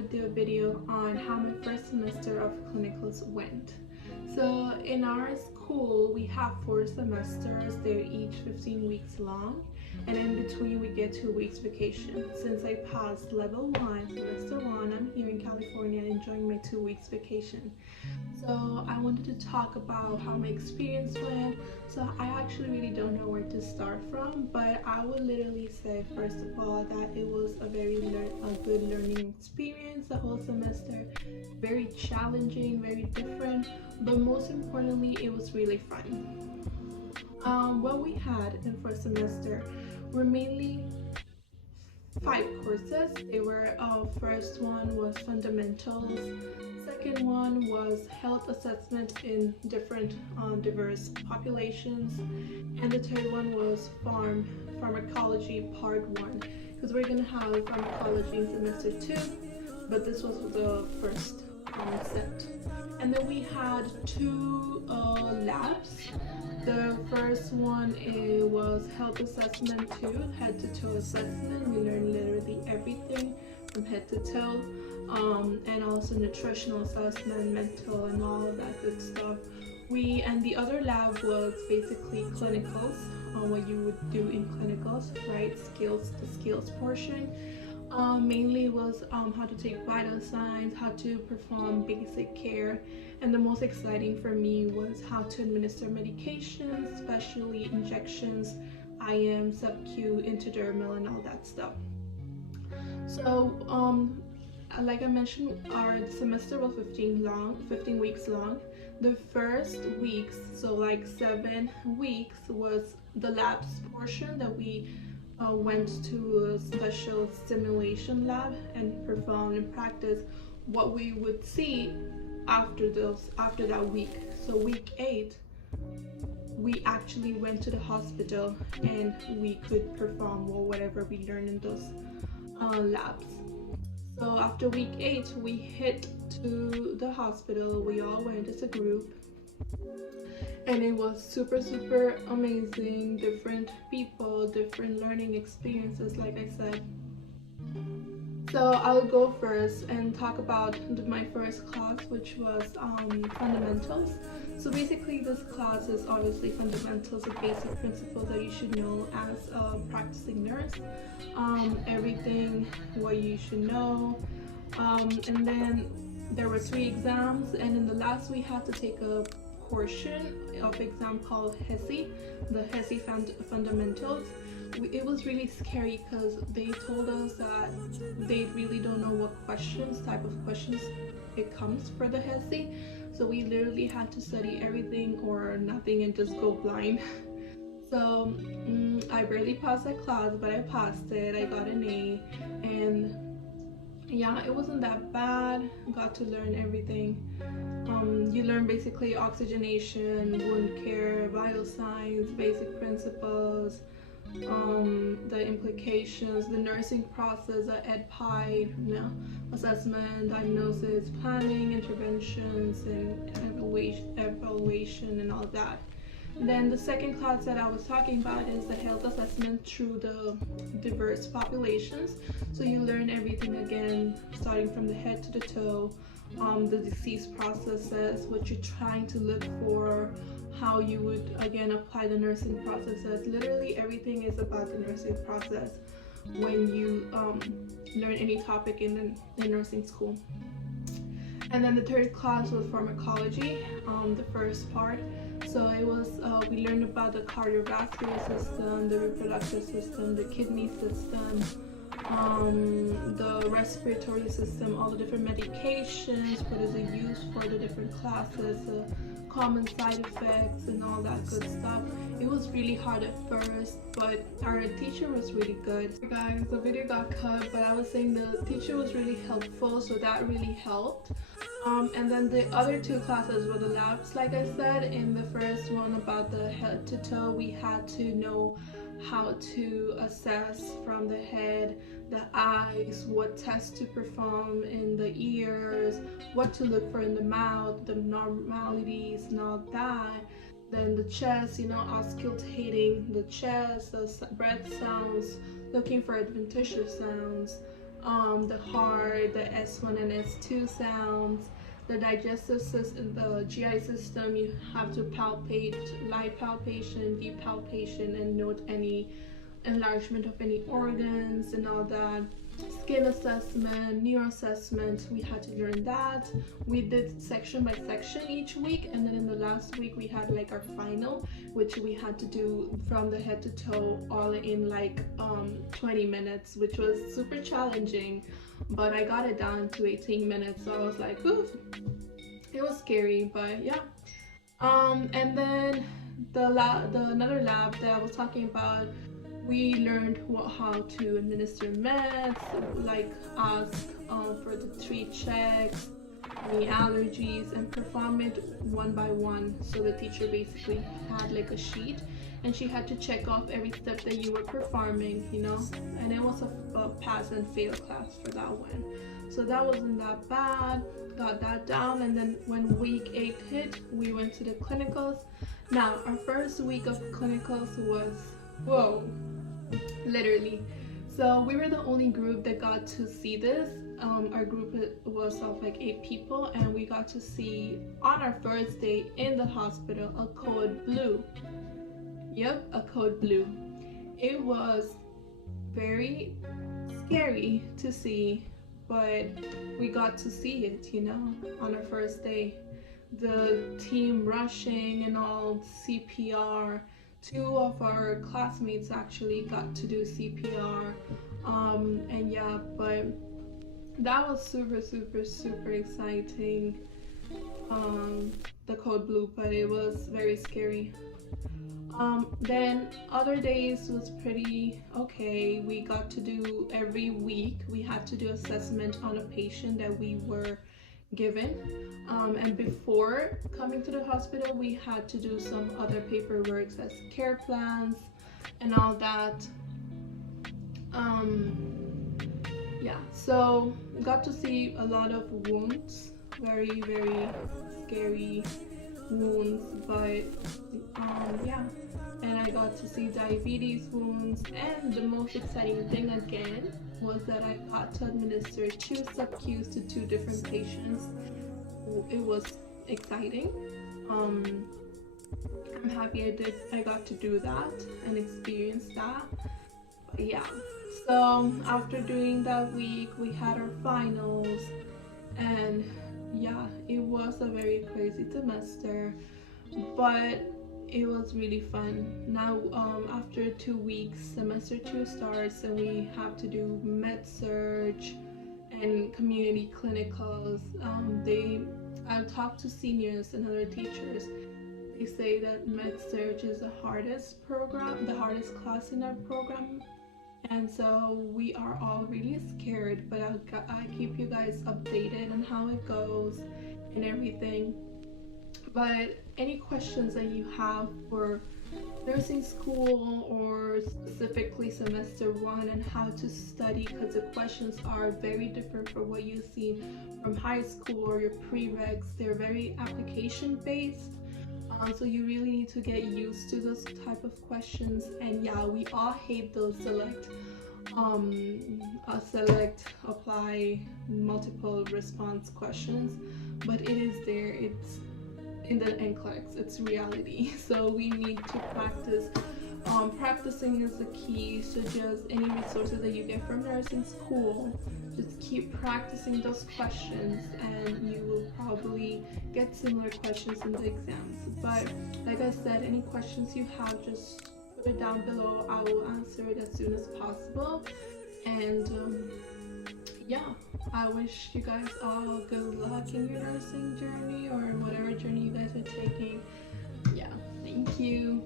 would do a video on how my first semester of clinicals went. So in our school, we have 4 semesters. They're each 15 weeks long, and in between we get 2 weeks vacation. Since I passed level 1, semester 1, I'm here in California enjoying my 2 weeks vacation. So I wanted to talk about how my experience went. So I actually really don't know where to start from, but I would literally say first of all that it was a good learning experience the whole semester. Very challenging, very different, but most importantly it was really fun. What we had in first semester were mainly 5 courses. They were first one was fundamentals, second one was health assessment in different diverse populations, and the third one was pharmacology part 1, because we're gonna have pharmacology in semester 2, but this was the first set. And then we had 2 labs. The first one was health assessment 2, head to toe assessment. We learned literally everything from head to toe, and also nutritional assessment, mental, and all of that good stuff. And the other lab was basically clinicals, what you would do in clinicals, right? The skills portion. Mainly was how to take vital signs, how to perform basic care, and the most exciting for me was how to administer medications, especially injections, IM, sub-Q, intradermal, and all that stuff. So, like I mentioned, our semester was 15 weeks long. The first weeks, so like 7 weeks, was the labs portion that we went to a special simulation lab and performed in practice what we would see after that week. So week 8, we actually went to the hospital and we could perform whatever we learned in those labs. So after week 8, we hit to the hospital. We all went as a group, and it was super amazing. Different people, different learning experiences, like I said. So I'll go first and talk about my first class, which was fundamentals. So basically this class is obviously fundamentals, the basic principles that you should know as a practicing nurse. Everything what you should know, and then there were 3 exams, and in the last we had to take a portion of exam called HESI, the HESI fundamentals. It was really scary because they told us that they really don't know what type of questions it comes for the HESI. So we literally had to study everything or nothing and just go blind. So I barely passed that class, but I passed it. I got an A, and yeah, it wasn't that bad. Got to learn everything. You learn basically oxygenation, wound care, vital signs, basic principles, the implications, the nursing process, EdPI, assessment, diagnosis, planning, interventions, and evaluation, and all that. Then the second class that I was talking about is the health assessment through the diverse populations. So you learn everything again, starting from the head to the toe, the disease processes, what you're trying to look for, how you would again apply the nursing processes. Literally everything is about the nursing process when you learn any topic in the nursing school. And then the third class was pharmacology, the first part. So it was we learned about the cardiovascular system, the reproductive system, the kidney system, the respiratory system, all the different medications, what is it used for, the different classes, common side effects, and all that good stuff. It was really hard at first, but our teacher was really good. Guys, the video got cut, but I was saying the teacher was really helpful, so that really helped. And then the other 2 classes were the labs. Like I said in the first one about the head to toe, we had to know how to assess from the head, the eyes, what tests to perform in the ears, what to look for in the mouth, the normalities and all that. Then the chest, auscultating the chest, the breath sounds, looking for adventitious sounds, the heart, the S1 and S2 sounds, the digestive system, the GI system. You have to palpate, live palpation, deep palpation, and note any enlargement of any organs and all that. Skin assessment, neuro assessment, we had to learn that. We did section by section each week, and then in the last week we had like our final, which we had to do from the head to toe all in like 20 minutes, which was super challenging, but I got it down to 18 minutes, so I was like, oof, it was scary, but yeah. And then the another lab that I was talking about, we learned how to administer meds, like ask for the 3 checks, any allergies, and perform it one by one. So the teacher basically had like a sheet, and she had to check off every step that you were performing, you know, and it was a pass and fail class for that one. So that wasn't that bad, got that down, and then when week 8 hit, we went to the clinicals. Now, our first week of clinicals was, whoa, literally. So we were the only group that got to see this. Our group was of like 8 people, and we got to see on our first day in the hospital a code blue. Yep, a code blue. It was very scary to see, but we got to see it, you know, on our first day. The team rushing and all, CPR. 2 of our classmates actually got to do CPR, and yeah, but that was super exciting, the code blue, but it was very scary. Then other days was pretty okay. We got to do, every week we had to do assessment on a patient that we were given, and before coming to the hospital we had to do some other paperwork as care plans and all that. Yeah, so got to see a lot of wounds, very scary wounds, but yeah, and I got to see diabetes wounds, and the most exciting thing again was that I got to administer 2 sub-Qs to 2 different patients. It was exciting. I'm happy I got to do that and experience that. But yeah, so after doing that week, we had our finals, and yeah, it was a very crazy semester, but it was really fun. Now, after 2 weeks, semester 2 starts, and we have to do med surg and community clinicals. I talked to seniors and other teachers. They say that med surg is the hardest program, the hardest class in our program, and so we are all really scared. But I keep you guys updated on how it goes and everything. But any questions that you have for nursing school, or specifically semester 1 and how to study, because the questions are very different from what you see from high school or your prereqs. They're very application based, so you really need to get used to those type of questions. And yeah, we all hate those select, apply, multiple response questions, but it is there. It's in the NCLEX, it's reality. So we need to practice. Practicing is the key. So just any resources that you get from nursing school, just keep practicing those questions, and you will probably get similar questions in the exams. But like I said, any questions you have, just put it down below. I will answer it as soon as possible. And yeah, I wish you guys all good luck in your nursing journey, or whatever journey you guys are taking. Yeah, thank you.